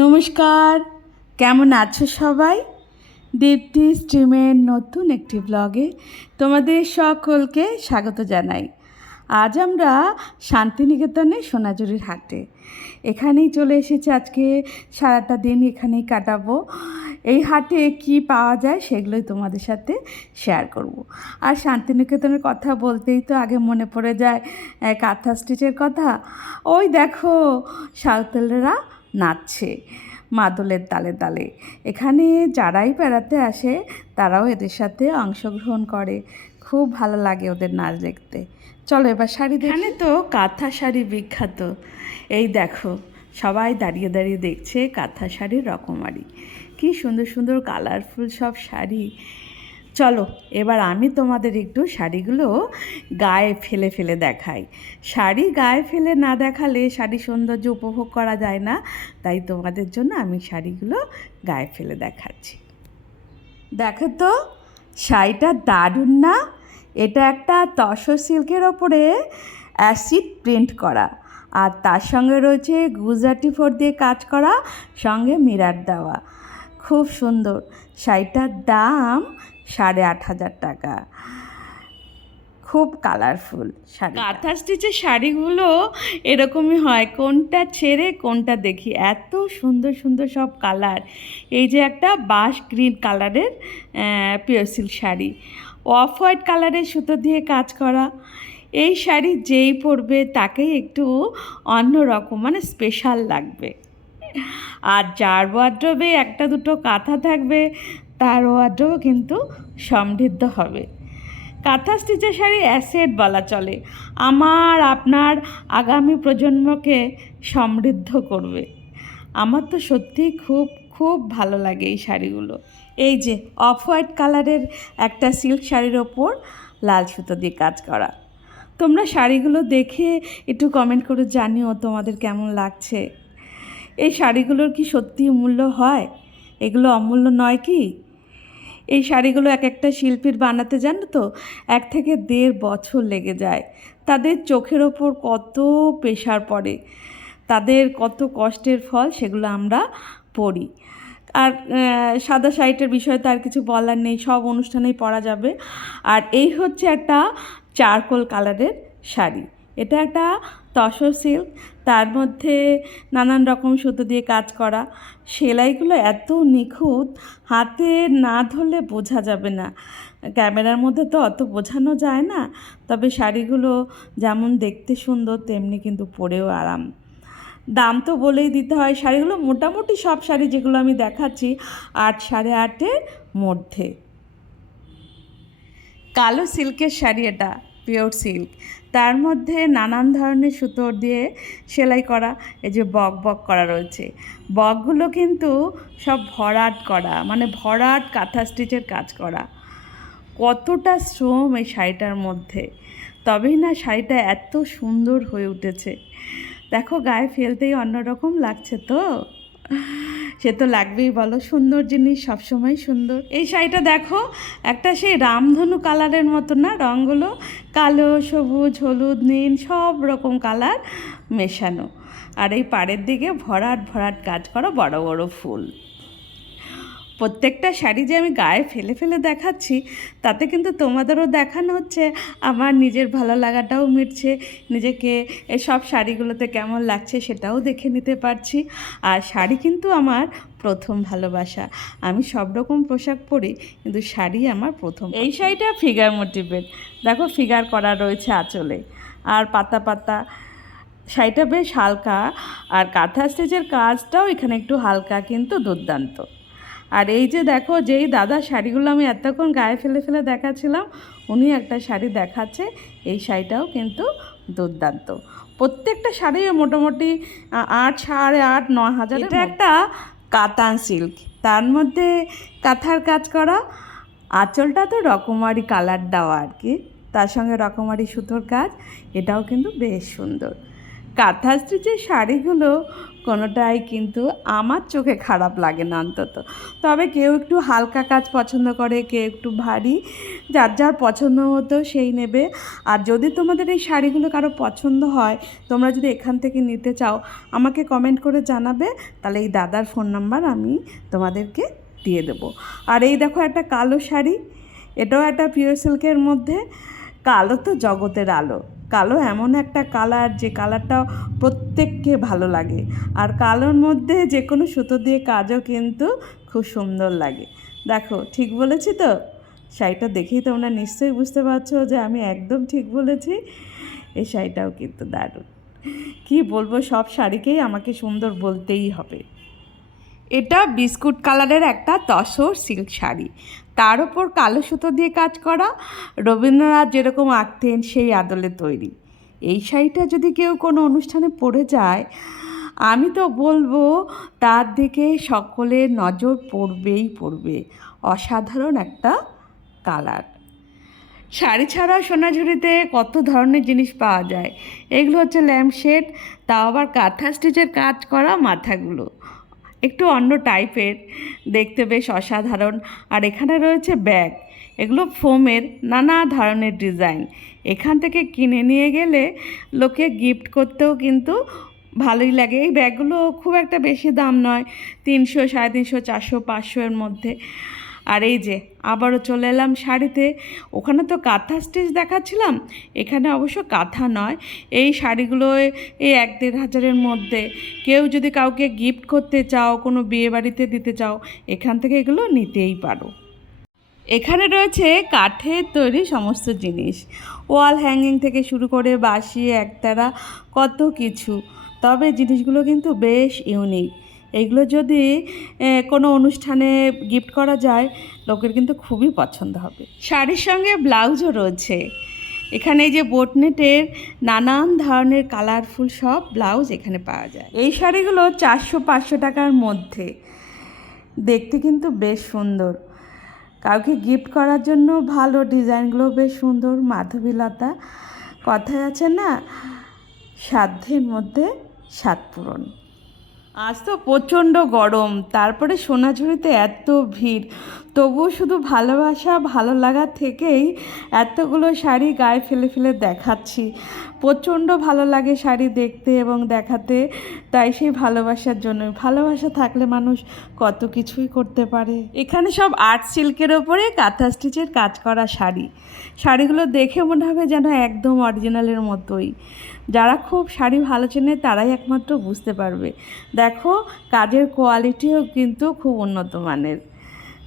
নমস্কার, কেমন আছো সবাই? দীপ্তি স্ট্রিমের নতুন একটি ব্লগে তোমাদের সকলকে স্বাগত জানাই। আজ আমরা শান্তিনিকেতনে সোনাঝুরির হাটে এখানেই চলে এসেছি। আজকে সারাটা দিন এখানেই কাটাবো। এই হাটে কি পাওয়া যায় সেগুলোই তোমাদের সাথে শেয়ার করব। আর শান্তিনিকেতনের কথা বলতেই তো আগে মনে পড়ে যায় কাঁথা স্টিচের কথা। ওই দেখো সাঁওতালরা নাচছে মাদলের তালে তালে। এখানে যারাই বেড়াতে আসে তারাও এদের সাথে অংশগ্রহণ করে, খুব ভালো লাগে ওদের নাচ দেখতে। চলো এবার শাড়ি দেখি। এখানে তো কাঁথা শাড়ি বিখ্যাত। এই দেখো সবাই দাঁড়িয়ে দাঁড়িয়ে দেখছে কাঁথা শাড়ির রকমারি, কি সুন্দর সুন্দর কালারফুল সব শাড়ি। চলো এবার আমি তোমাদের একটু শাড়িগুলো গায়ে ফেলে ফেলে দেখাই। শাড়ি গায়ে ফেলে না দেখালে শাড়ি সৌন্দর্য উপভোগ করা যায় না, তাই তোমাদের জন্য আমি শাড়িগুলো গায়ে ফেলে দেখাচ্ছি। দেখো তো শাড়িটা দারুণ না? এটা একটা তসর সিল্কের ওপরে অ্যাসিড প্রিন্ট করা, আর তার সঙ্গে রয়েছে গুজরাটি ফোর দিয়ে কাজ করা, সঙ্গে মিরার দেওয়া। খুব সুন্দর। শাড়িটার দাম 8,500 টাকা। খুব কালারফুল শাড়ি। কাঁথা স্টিচের শাড়িগুলো এরকমই হয়, কোনটা ছেড়ে কোনটা দেখি, এত সুন্দর সুন্দর সব কালার। এই যে একটা বাস গ্রিন কালারের pure silk sari, off white কালারের সুতো দিয়ে কাজ করা। এই শাড়ি যেই পরবে তাকেই একটু অন্য রকম মানে স্পেশাল লাগবে। আর যার ওয়ার্ড্রোবে একটা দুটো কাঁথা থাকবে তার ওয়ার্ড্রোবও কিন্তু সমৃদ্ধ হবে। কাঁথা স্টিচের শাড়ি অ্যাসেট বলা চলে, আমার আপনার আগামী প্রজন্মকে সমৃদ্ধ করবে। আমার তো সত্যিই খুব খুব ভালো লাগে এই শাড়িগুলো। এই যে অফ হোয়াইট কালারের একটা সিল্ক শাড়ির ওপর লাল সুতো দিয়ে কাজ করা। তোমরা শাড়িগুলো দেখে একটু কমেন্ট করে জানিও তোমাদের কেমন লাগছে। এই শাড়িগুলোর কি সত্যি মূল্য হয়? এগুলো অমূল্য নয় কি? এই শাড়িগুলো এক একটা শিল্পীর বানাতে জানো তো 1 থেকে 1.5 বছর লেগে যায়। তাদের চোখের ওপর কত প্রেশার পড়ে, তাদের কত কষ্টের ফল সেগুলো আমরা পড়ি। আর সাদা শাড়িটার বিষয়ে তো আর কিছু বলার নেই, সব অনুষ্ঠানেই পরা যাবে। আর এই হচ্ছে একটা চারকোল কালারের শাড়ি। এটা একটা তসর সিল্ক, তার মধ্যে নানান রকম সুতো দিয়ে কাজ করা। সেলাইগুলো এত নিখুঁত, হাতে না ধরলে বোঝা যাবে না। ক্যামেরার মধ্যে তো অত বোঝানো যায় না, তবে শাড়িগুলো যেমন দেখতে সুন্দর তেমনি কিন্তু পরেও আরাম। দাম তো বলেই দিতে হয়। শাড়িগুলো মোটামুটি সব শাড়ি যেগুলো আমি দেখাচ্ছি 8, 8.5-এর মধ্যে। কালো সিল্কের শাড়ি, এটা পিওর সিল্ক, তার মধ্যে নানান ধরনের সুতো দিয়ে সেলাই করা। এই যে বক বক করা রয়েছে, বকগুলো কিন্তু সব ভরাট করা, মানে ভরাট কাঁথা স্টিচের কাজ করা। কতটা শ্রম এই শাড়িটার মধ্যে, তবেই না শাড়িটা এত সুন্দর হয়ে উঠেছে। দেখো গায়ে ফেলতেই অন্যরকম লাগছে তো, সে তো লাগবেই বলো, সুন্দর জিনিস সবসময় সুন্দর। এই শাড়িটা দেখো একটা সেই রামধনু কালারের মতো না, রঙগুলো কালো, সবুজ, হলুদ, নীল সব রকম কালার মেশানো। আর এই পাড়ের দিকে ভরাট ভরাট কাজ করা বড় বড় ফুল। প্রত্যেকটা শাড়ি যে আমি গায়ে ফেলে ফেলে দেখাচ্ছি তাতে কিন্তু তোমাদেরও দেখানো হচ্ছে, আমার নিজের ভালো লাগাটাও মিটছে, নিজেকে এসব শাড়িগুলোতে কেমন লাগছে সেটাও দেখে নিতে পারছি। আর শাড়ি কিন্তু আমার প্রথম ভালোবাসা। আমি সব রকম পোশাক পরি কিন্তু শাড়ি আমার প্রথম। এই শাড়িটা ফিগার মোটিভের, দেখো ফিগার করা রয়েছে আঁচলে আর পাতা পাতা। শাড়িটা বেশ হালকা, আর কাঁথা স্টিচের কাজটাও এখানে একটু হালকা কিন্তু দুর্দান্ত। আর এই যে দেখো যেই দাদা শাড়িগুলো আমি এতক্ষণ গায়ে ফেলে ফেলে দেখাচ্ছিলাম, উনি একটা শাড়ি দেখাচ্ছে। এই শাড়িটাও কিন্তু দুর্দান্ত। প্রত্যেকটা শাড়ি মোটামুটি 8, 8.5, 9,000। এটা একটা কাতান সিল্ক, তার মধ্যে কাঁথার কাজ করা। আঁচলটা তো রকমারি কালার দেওয়া আর কি, তার সঙ্গে রকমারি সুতোর কাজ। এটাও কিন্তু বেশ সুন্দর। কাঁথা স্টিচের শাড়িগুলো কোনোটাই কিন্তু আমার চোখে খারাপ লাগে না অন্তত। তবে কেউ একটু হালকা কাজ পছন্দ করে, কেউ একটু ভারী, যার যার পছন্দ মতো সেই নেবে। আর যদি তোমাদের এই শাড়িগুলো কারো পছন্দ হয়, তোমরা যদি এখান থেকে নিতে চাও, আমাকে কমেন্ট করে জানাবে, তাহলে এই দাদার ফোন নাম্বার আমি তোমাদেরকে দিয়ে দেবো। আর এই দেখো একটা কালো শাড়ি, এটাও একটা পিওর সিল্কের মধ্যে। কালো তো জগতের আলো, কালো এমন একটা কালার যে কালারটা প্রত্যেককে ভালো লাগে। আর কালোর মধ্যে যে কোনো সুতো দিয়ে কাজও কিন্তু খুব সুন্দর লাগে। দেখো ঠিক বলেছি তো? শাড়িটা দেখেই তোমরা নিশ্চয়ই বুঝতে পারছো যে আমি একদম ঠিক বলেছি। এই শাড়িটাও কিন্তু দারুণ। কী বলবো, সব শাড়িকেই আমাকে সুন্দর বলতেই হবে। এটা বিস্কুট কালারের একটা তসর সিল্ক শাড়ি, তার ওপর কালো সুতো দিয়ে কাজ করা, রবীন্দ্রনাথ যেরকম আঁকতেন সেই আদলে তৈরি। এই শাড়িটা যদি কেউ কোনো অনুষ্ঠানে পরে যায়, আমি তো বলবো তার দিকে সকলের নজর পড়বেই পড়বে। অসাধারণ একটা কালার। শাড়ি ছাড়াও সোনাঝুরিতে কত ধরনের জিনিস পাওয়া যায়। এগুলো হচ্ছে ল্যাম্পশেড, তাও আবার কাঁথা স্টিচের কাজ করা মাথাগুলো, একটু অন্য টাইপের, দেখতে বেশ অসাধারণ। আর এখানে রয়েছে ব্যাগ, এগুলো ফোমের নানা ধরনের ডিজাইন। এখান থেকে কিনে নিয়ে গেলে লোকে গিফট করতেও কিন্তু ভালোই লাগে। এই ব্যাগগুলো খুব একটা বেশি দাম নয়, 300, 350, 400, 500 এর মধ্যে। আর এই যে আবারও চলে এলাম শাড়িতে। ওখানে তো কাঁথা স্টিচ দেখাচ্ছিলাম, এখানে অবশ্য কাঁথা নয়। এই শাড়িগুলো এই 1-1.5 হাজারের মধ্যে। কেউ যদি কাউকে গিফট করতে চাও, কোনো বিয়েবাড়িতে দিতে চাও, এখান থেকে এগুলো নিতেই পারো। এখানে রয়েছে কাঠের তৈরি সমস্ত জিনিস, ওয়াল হ্যাঙ্গিং থেকে শুরু করে বাঁশি, একতারা, কত কিছু। তবে জিনিসগুলো কিন্তু বেশ ইউনিক। এগুলো যদি কোনো অনুষ্ঠানে গিফট করা যায়, লোকের কিন্তু খুবই পছন্দ হবে। শাড়ির সঙ্গে ব্লাউজও রয়েছে। এখানে এই যে বোটনেটের নানান ধরনের কালারফুল সব ব্লাউজ এখানে পাওয়া যায়। এই শাড়িগুলো 400-500 টাকার মধ্যে, দেখতে কিন্তু বেশ সুন্দর। কাউকে গিফট করার জন্য ভালো, ডিজাইনগুলো বেশ সুন্দর। মাধবীলতা, কথায় আছে না, সাধ্যের মধ্যে সাত পূরণ। আজ তো প্রচণ্ড গরম, তারপরে সোনাঝুরিতে এত ভিড়, তবুও শুধু ভালোবাসা ভালো লাগা থেকেই এতগুলো শাড়ি গায়ে ফেলে ফেলে দেখাচ্ছি। প্রচণ্ড ভালো লাগে শাড়ি দেখতে এবং দেখাতে, তাই সেই ভালোবাসার জন্য। ভালোবাসা থাকলে মানুষ কত কিছুই করতে পারে। এখানে সব আর্ট সিল্কের ওপরে কাঁথা স্টিচের কাজ করা শাড়ি। শাড়িগুলো দেখে মনে হবে যেন একদম অরিজিনালের মতোই। যারা খুব শাড়ি ভালো চেনে তারাই একমাত্র বুঝতে পারবে। দেখো কাজের কোয়ালিটিও কিন্তু খুব উন্নত মানের।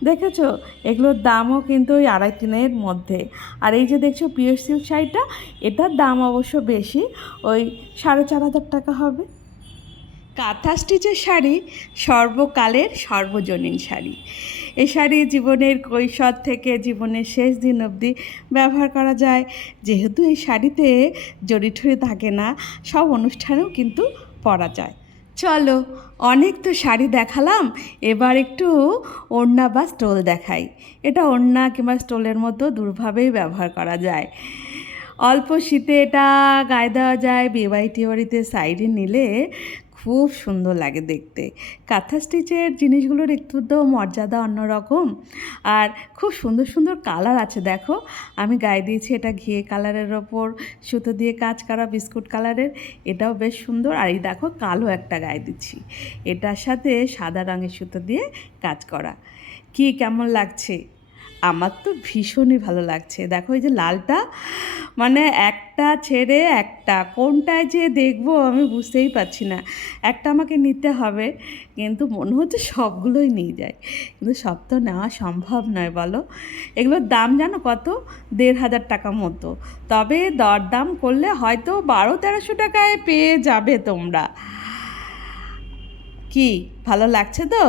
দেখেছো, এগুলোর দামও কিন্তু ওই 2.5-3 মধ্যে। আর এই যে দেখছো পিওর সিল্ক শাড়িটা, এটার দাম অবশ্য বেশি, ওই 4,500 টাকা হবে। কাঁথা স্টিচের শাড়ি সর্বকালের সর্বজনীন শাড়ি। এই শাড়ি জীবনের কৈশোর থেকে জীবনের শেষ দিন অবধি ব্যবহার করা যায়। যেহেতু এই শাড়িতে জড়িঠড়ি থাকে না, সব অনুষ্ঠানেও কিন্তু পরা যায়। চলো, অনেক তো শাড়ি দেখালাম, এবার একটু ওড়না বা স্টোল দেখাই। এটা ওড়না কিংবা স্টোলের মতো দুভাবেই ব্যবহার করা যায়। অল্প শীতে এটা গায়ে দেওয়া যায়, বিয়েবাড়ি টিয়েবাড়িতে সাইডে নিলে খুব সুন্দর লাগে দেখতে। কাঁথা স্টিচের জিনিসগুলোর একটু তো মর্যাদা অন্যরকম। আর খুব সুন্দর সুন্দর কালার আছে। দেখো আমি গায়ে দিয়েছি এটা ঘিয়ে কালারের ওপর সুতো দিয়ে কাজ করা বিস্কুট কালারের, এটাও বেশ সুন্দর। আর এই দেখো কালো একটা গায়ে দিচ্ছি, এটার সাথে সাদা রঙের সুতো দিয়ে কাজ করা। কি কেমন লাগছে? আমার তো ভীষণই ভালো লাগছে। দেখো এই যে লালটা, মানে একটা ছেড়ে একটা, কোনটায় যে দেখবো আমি বুঝতেই পারছি না। একটা আমাকে নিতে হবে, কিন্তু মনে হচ্ছে সবগুলোই নিয়ে যায়, কিন্তু সব তো নেওয়া সম্ভব নয় বলো। এগুলোর দাম জানো কত? 1,500 টাকা মতো। তবে দরদাম করলে হয়তো 1200-1300 টাকায় পেয়ে যাবে তোমরা। কি ভালো লাগছে তো?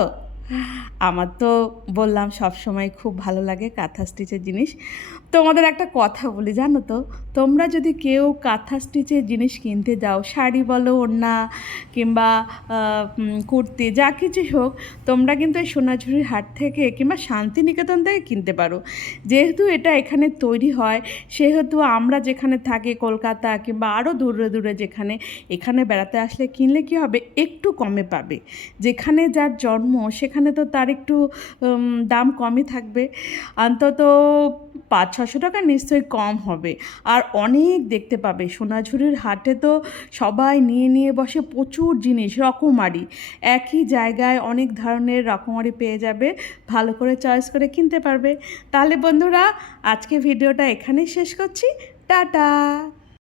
আমার তো বললাম সব সময় খুব ভালো লাগে কাঁথা স্টিচের জিনিস। তোমাদের একটা কথা বলি জানো তো, তোমরা যদি কেউ কাঁথা স্টিচের জিনিস কিনতে যাও, শাড়ি বলো, ওড়না কিংবা কুর্তি, যা কিছু হোক, তোমরা কিন্তু এই সোনাঝুরির হাট থেকে কিংবা শান্তিনিকেতন থেকে কিনতে পারো। যেহেতু এটা এখানে তৈরি হয়, সেহেতু আমরা যেখানে থাকি কলকাতা কিংবা আরও দূরে দূরে যেখানে, এখানে বেড়াতে আসলে কিনলে কী হবে, একটু কমে পাবে। যেখানে যার জন্ম সেখানে তো তার একটু দাম কমই থাকবে, অন্তত 500-600 টাকা নিশ্চয়ই কম হবে। আর অনেক দেখতে পাবে। সোনাঝুরির হাটে তো সবাই নিয়ে নিয়ে বসে প্রচুর জিনিস, রকমারি। একই জায়গায় অনেক ধরনের রকমারি পেয়ে যাবে, ভালো করে চয়েস করে কিনতে পারবে। তাহলে বন্ধুরা, আজকে ভিডিওটা এখানেই শেষ করছি। টাটা।